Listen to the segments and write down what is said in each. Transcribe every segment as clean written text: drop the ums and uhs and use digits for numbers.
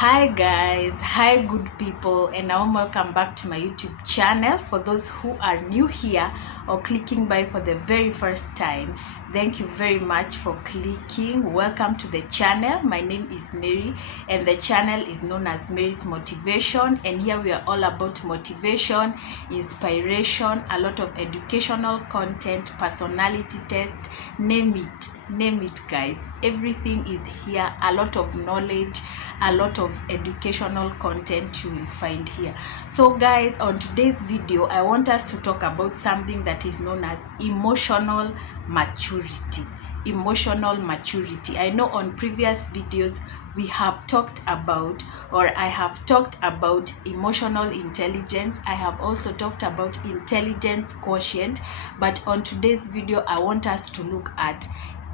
Hi guys, hi good people, and welcome back to my YouTube channel. For those who are new here or clicking by for the very first time, thank you very much for clicking. Welcome to the channel. My name is Mary and the channel is known as Mary's Motivation, and here we are all about motivation, inspiration, a lot of educational content, personality test, name it guys. Everything is here, a lot of knowledge, a lot of educational content you will find here. So guys, on today's video I want us to talk about something that is known as emotional maturity. I know on previous videos we have talked about, or I have talked about, emotional intelligence. I have also talked about intelligence quotient, but on today's video I want us to look at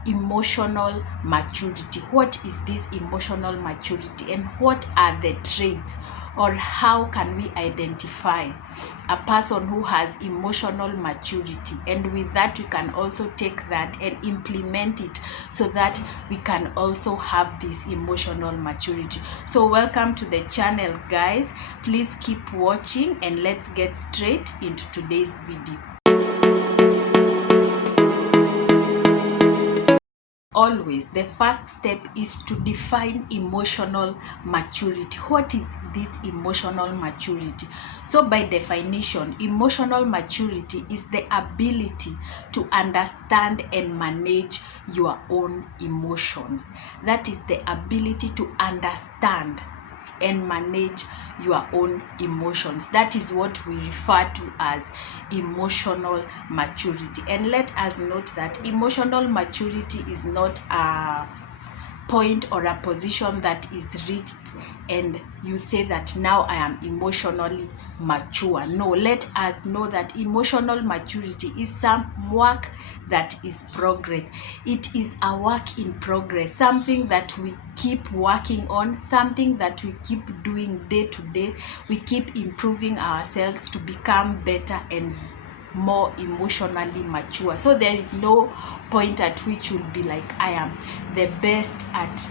emotional maturity. What is this emotional maturity, and what are the traits, or how can we identify a person who has emotional maturity? And with that we can also take that and implement it so that we can also have this emotional maturity. So welcome to the channel guys, please keep watching and let's get straight into today's video. Always, the first step is to define emotional maturity. What is this emotional maturity? So by definition, emotional maturity is the ability to understand and manage your own emotions. That is the ability to understand and manage your own emotions. That is what we refer to as emotional maturity. And let us note that emotional maturity is not a point or a position that is reached and you say that now I am emotionally mature. No, let us know that emotional maturity is some work that is progress. It is a work in progress, something that we keep working on, something that we keep doing day to day. We keep improving ourselves to become better and more emotionally mature. So there is no point at which you'll be like, I am the best at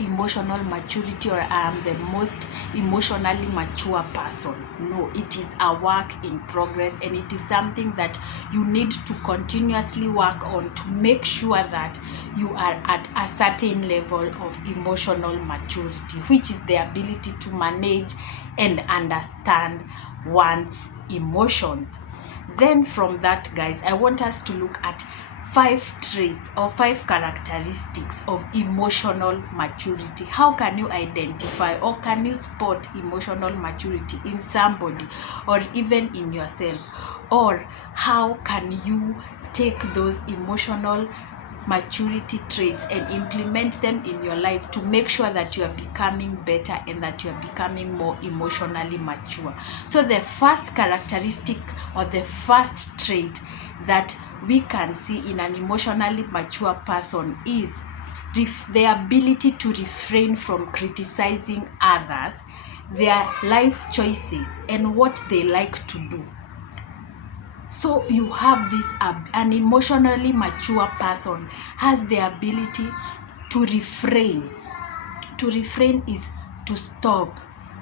emotional maturity, or I am the most emotionally mature person. No, it is a work in progress, and it is something that you need to continuously work on to make sure that you are at a certain level of emotional maturity, which is the ability to manage and understand one's emotions. Then from that guys, I want us to look at 5 traits or 5 characteristics of emotional maturity. How can you identify, or can you spot emotional maturity in somebody or even in yourself? Or how can you take those emotional maturity traits and implement them in your life to make sure that you are becoming better and that you are becoming more emotionally mature? So the first characteristic or the first trait that we can see in an emotionally mature person is the ability to refrain from criticizing others, their life choices, and what they like to do. So you have this, an emotionally mature person has the ability to refrain. To refrain is to stop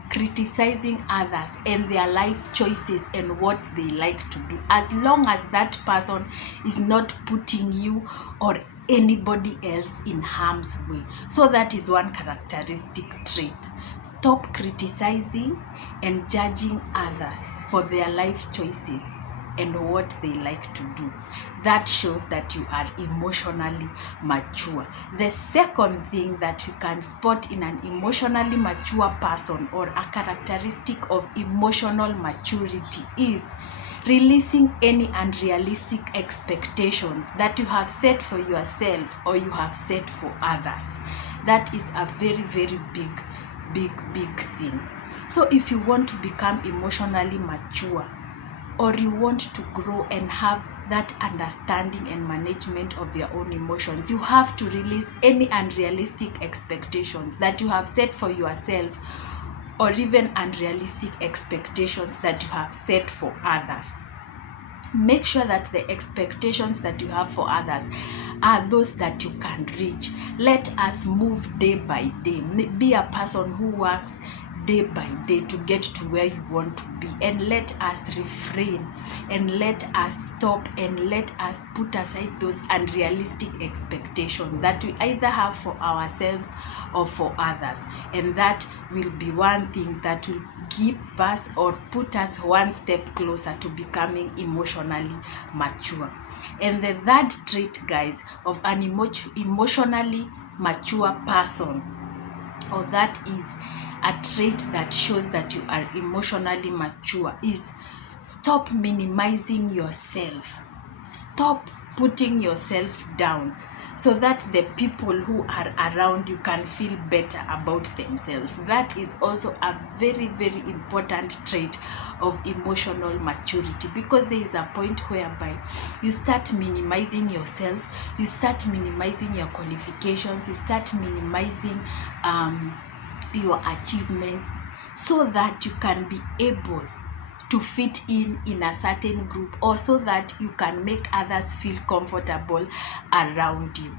criticizing others and their life choices and what they like to do, as long as that person is not putting you or anybody else in harm's way. So that is one characteristic trait. Stop criticizing and judging others for their life choices and what they like to do. That shows that you are emotionally mature. The second thing that you can spot in an emotionally mature person, or a characteristic of emotional maturity, is releasing any unrealistic expectations that you have set for yourself or you have set for others. That is a very, very big thing. So if you want to become emotionally mature, or you want to grow and have that understanding and management of your own emotions, you have to release any unrealistic expectations that you have set for yourself, or even unrealistic expectations that you have set for others. Make sure that the expectations that you have for others are those that you can reach. Let us move day by day. Be a person who works day by day to get to where you want to be, and let us refrain, and let us stop, and let us put aside those unrealistic expectations that we either have for ourselves or for others. And that will be one thing that will keep us or put us one step closer to becoming emotionally mature. And the third trait, guys, of an emotionally mature person, or that is a trait that shows that you are emotionally mature, is stop minimizing yourself. Stop putting yourself down, so that the people who are around you can feel better about themselves. That is also a very, very important trait of emotional maturity, because there is a point whereby you start minimizing yourself, you start minimizing your qualifications, you start minimizing your achievements, so that you can be able to fit in a certain group, or so that you can make others feel comfortable around you.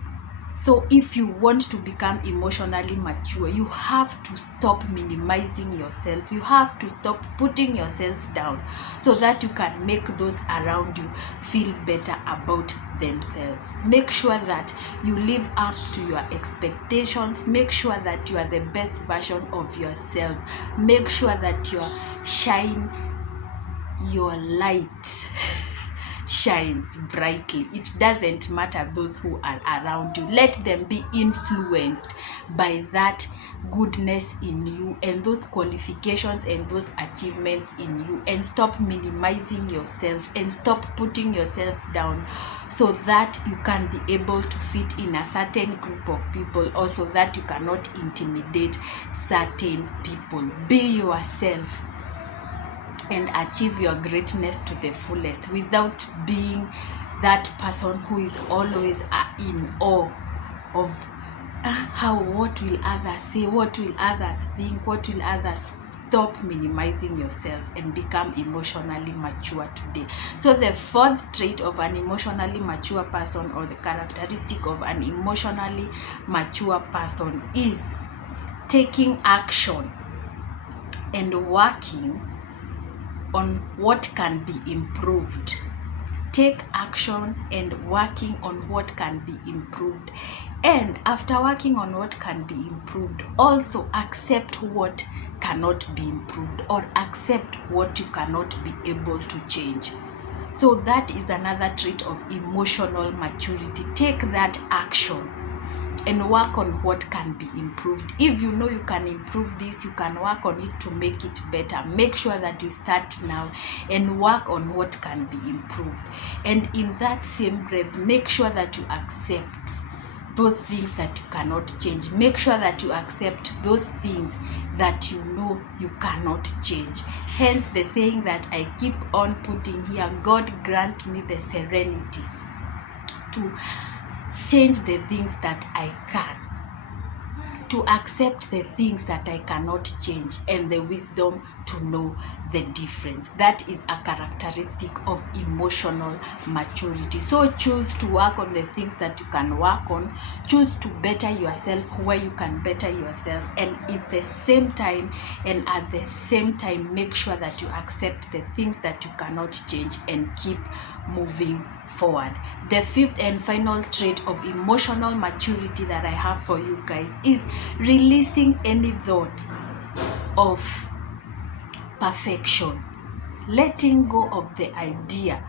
So if you want to become emotionally mature, you have to stop minimizing yourself. You have to stop putting yourself down, so that you can make those around you feel better about themselves. Make sure that you live up to your expectations. Make sure that you are the best version of yourself. Make sure that your light shines brightly. It doesn't matter those who are around you. Let them be influenced by that goodness in you, and those qualifications and those achievements in you, and stop minimizing yourself, and stop putting yourself down, so that you can be able to fit in a certain group of people, or so that you cannot intimidate certain people. Be yourself and achieve your greatness to the fullest, without being that person who is always in awe of what will others say, what will others think, what will others. Stop minimizing yourself and become emotionally mature today. So the fourth trait of an emotionally mature person, or the characteristic of an emotionally mature person, is taking action and working on what can be improved. Take action and working on what can be improved. And after working on what can be improved, also accept what cannot be improved, or accept what you cannot be able to change. So that is another trait of emotional maturity. Take that action and work on what can be improved. If you know you can improve this, you can work on it to make it better. Make sure that you start now and work on what can be improved. And in that same breath, make sure that you accept those things that you cannot change. Make sure that you accept those things that you know you cannot change. Hence the saying that I keep on putting here: God grant me the serenity to change the things that I can, to accept the things that I cannot change, and the wisdom to know the difference. That is a characteristic of emotional maturity. So choose to work on the things that you can work on. Choose to better yourself where you can better yourself, and at the same time make sure that you accept the things that you cannot change and keep moving forward. The fifth and final trait of emotional maturity that I have for you guys is releasing any thought of perfection. Letting go of the idea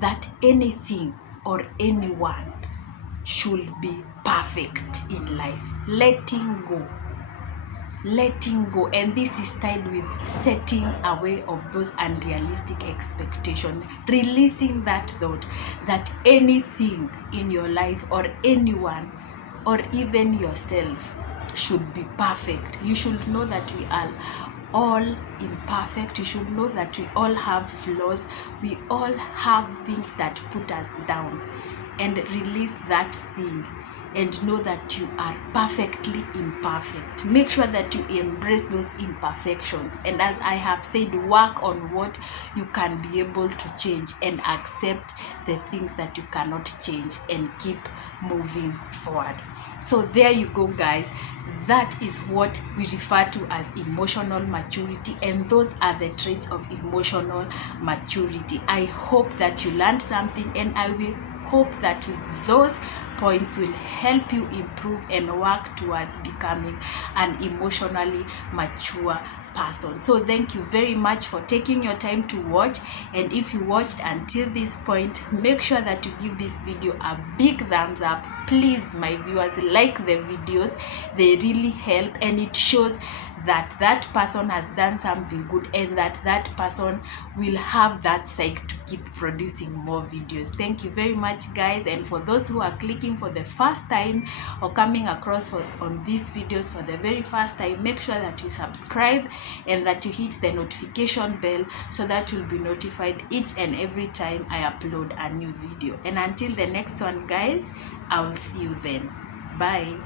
that anything or anyone should be perfect in life. Letting go, and this is tied with setting away of those unrealistic expectations. Releasing that thought that anything in your life, or anyone, or even yourself, should be perfect. You should know that we are all imperfect. You should know that we all have flaws. We all have things that put us down, and release that thing and know that you are perfectly imperfect. Make sure that you embrace those imperfections, and as I have said, work on what you can be able to change and accept the things that you cannot change and keep moving forward. So there you go, guys. That is what we refer to as emotional maturity, and those are the traits of emotional maturity. I hope that you learned something, and I will hope that those points will help you improve and work towards becoming an emotionally mature person. So thank you very much for taking your time to watch, and if you watched until this point, make sure that you give this video a big thumbs up. Please, my viewers, like the videos. They really help, and it shows that that person has done something good, and that person will have that side to keep producing more videos. Thank you very much, guys. And for those who are clicking for the first time or coming across on these videos for the very first time, make sure that you subscribe and that you hit the notification bell so that you'll be notified each and every time I upload a new video. And until the next one, guys, I will see you then. Bye.